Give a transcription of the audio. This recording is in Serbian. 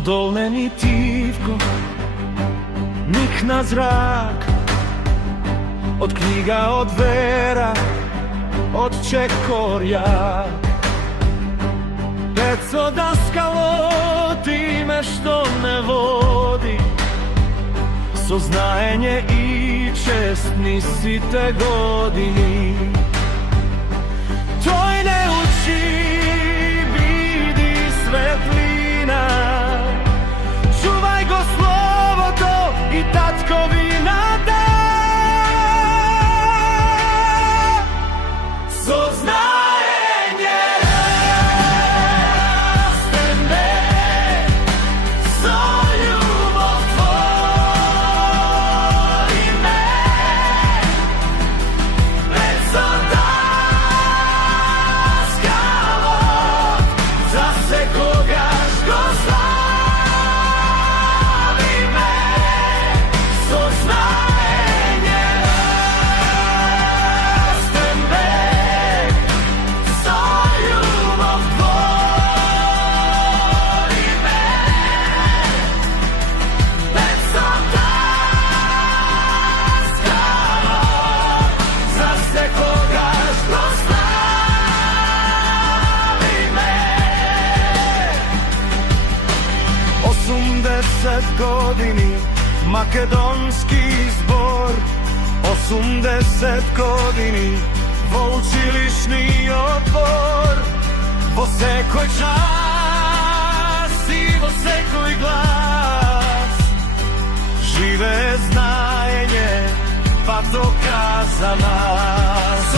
Odolne ni tívko, nik na zrak, od knjiga, od vera, od čekorja. Peco daskalo time što ne vodi soznajenje i čestni si te godini. Toj ne uči vidi svetlina, čuvaj go slovo to i tatkovina da. Soznajenje raste me, so ljubav tvori me, peco daskalo, za se kogaš go slavi me. Soznajenje raste me, so ljubav tvori me, peco daskalo, za se kogaš go slavi me. 80 godini makedonski zbor, 80 godini volčilišni otpor. Vo sekoj čas i vo sekoj glas žive znajenje, pa to kaza nas.